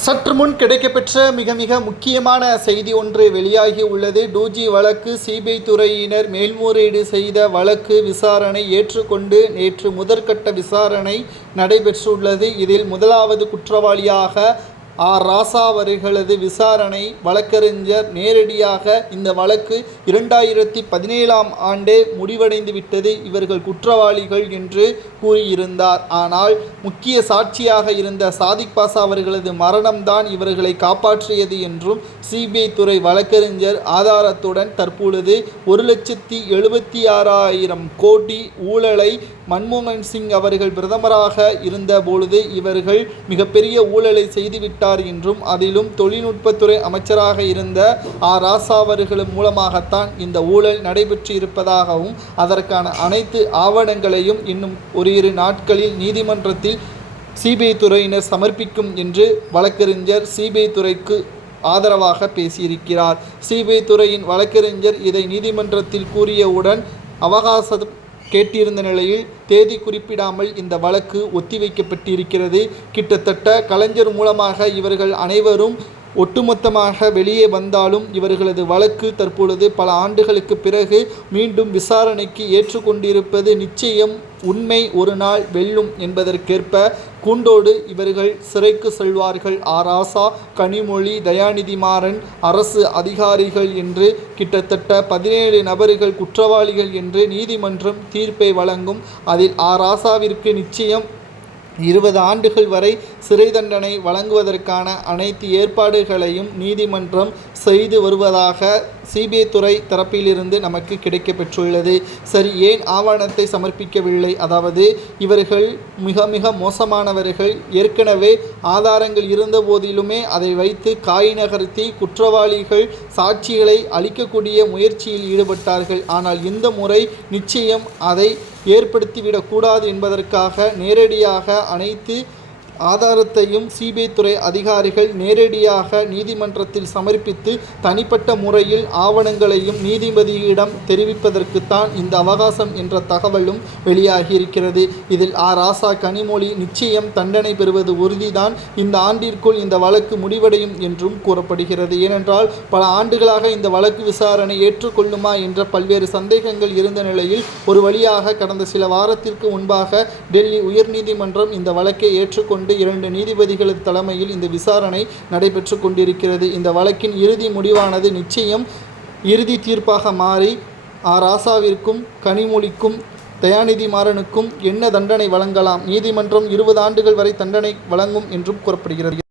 சற்று முன் கிடைக்கப்பெற்ற மிக முக்கியமான செய்தி ஒன்று வெளியாகி உள்ளது. டூஜி வழக்கு சிபிஐ துறையினர் மேல்முறையீடு செய்த வழக்கு விசாரணை ஏற்றுக்கொண்டு நேற்று முதற்கட்ட விசாரணை நடைபெற்றுள்ளது. இதில் முதலாவது குற்றவாளியாக ராசா அவர்களது விசாரணை வழக்கறிஞர் நேரடியாக இந்த வழக்கு 2017ஆம் ஆண்டே முடிவடைந்து விட்டது, இவர்கள் குற்றவாளிகள் என்று கூறியிருந்தார். ஆனால் முக்கிய சாட்சியாக இருந்த சாதிக் பாஷா அவர்களது மரணம்தான் இவர்களை காப்பாற்றியது என்றும் சிபிஐ துறை வழக்கறிஞர் ஆதாரத்துடன் தற்பொழுது 1,76,000 கோடி ஊழலை மன்மோகன் சிங் அவர்கள் பிரதமராக இருந்த பொழுது இவர்கள் மிகப்பெரிய ஊழலை செய்துவிட்டார் என்றும் அதிலும் தொழில்நுட்பத்துறை அமைச்சராக இருந்த ராசா அவர்கள் மூலமாகத்தான் இந்த ஊழல் நடைபெற்று இருப்பதாகவும் அதற்கான அனைத்து ஆவணங்களையும் இன்னும் ஓரிரு நாட்களில் நீதிமன்றத்தில் சிபிஐ துறையினர் சமர்ப்பிக்கும் என்று வழக்கறிஞர் சிபிஐ துறைக்கு ஆதரவாக பேசியிருக்கிறார். சிபிஐ துறையின் வழக்கறிஞர் இதை நீதிமன்றத்தில் கூறியவுடன் அவகாசம் கேட்டிருந்த நிலையில் தேதி குறிப்பிடாமல் இந்த வழக்கு ஒத்திவைக்கப்பட்டிருக்கிறது. கிட்டத்தட்ட கலைஞர் மூலமாக இவர்கள் அனைவரும் ஒட்டுமொத்தமாக வெளியே வந்தாலும் இவர்களது வழக்கு தற்பொழுது பல ஆண்டுகளுக்கு பிறகு மீண்டும் விசாரணைக்கு ஏற்றுக்கொண்டிருப்பது நிச்சயம் உண்மை ஒரு நாள் வெல்லும் என்பதற்கேற்ப கூண்டோடு இவர்கள் சிறைக்கு செல்வார்கள். ராசா, கனிமொழி, தயாநிதி மாறன், அரசு அதிகாரிகள் என்று கிட்டத்தட்ட 17 நபர்கள் குற்றவாளிகள் என்று நீதிமன்றம் தீர்ப்பை வழங்கும். அதில் ராசாவிற்கு நிச்சயம் 20 ஆண்டுகள் வரை சிறை தண்டனை வழங்குவதற்கான அனைத்து ஏற்பாடுகளையும் நீதிமன்றம் செய்து வருவதாக சிபிஐ துறை தரப்பிலிருந்து நமக்கு கிடைக்கப்பெற்றுள்ளது. சரி, ஏன் ஆவணத்தை சமர்ப்பிக்கவில்லை? அதாவது இவர்கள் மிக மோசமானவர்கள். ஏற்கனவே ஆதாரங்கள் இருந்த போதிலுமே அதை வைத்து காய் நகர்த்தி குற்றவாளிகள் சாட்சிகளை அளிக்கக்கூடிய முயற்சியில் ஈடுபட்டார்கள். ஆனால் இந்த முறை நிச்சயம் அதை ஏற்படுத்திவிடக்கூடாது என்பதற்காக நேரடியாக அனைத்து ஆதாரத்தையும் சிபிஐ துறை அதிகாரிகள் நேரடியாக நீதிமன்றத்தில் சமர்ப்பித்து தனிப்பட்ட முறையில் ஆவணங்களையும் நீதிபதியிடம் தெரிவிப்பதற்குத்தான் இந்த அவகாசம் என்ற தகவலும் வெளியாகியிருக்கிறது. இதில் ராசா, கனிமொழி நிச்சயம் தண்டனை பெறுவது உறுதிதான். இந்த ஆண்டிற்குள் இந்த வழக்கு முடிவடையும் என்றும் கூறப்படுகிறது. ஏனென்றால் பல ஆண்டுகளாக இந்த வழக்கு விசாரணை ஏற்றுக்கொள்ளுமா என்ற பல்வேறு சந்தேகங்கள் இருந்த நிலையில் ஒரு வழியாக கடந்த சில வாரத்திற்கு முன்பாக டெல்லி உயர்நீதிமன்றம் இந்த வழக்கை ஏற்றுக்கொண்டு 2 நீதிபதிகள் தலைமையில் இந்த விசாரணை நடைபெற்று கொண்டிருக்கிறது. இந்த வழக்கின் இறுதி முடிவானது நிச்சயம் இறுதி தீர்ப்பாக மாறி ராசாவிற்கும், கனிமொழிக்கும், தயாநிதி மாறனுக்கும் என்ன தண்டனை வழங்கலாம், நீதிமன்றம் 20 ஆண்டுகள் வரை தண்டனை வழங்கும் என்றும் கூறப்படுகிறது.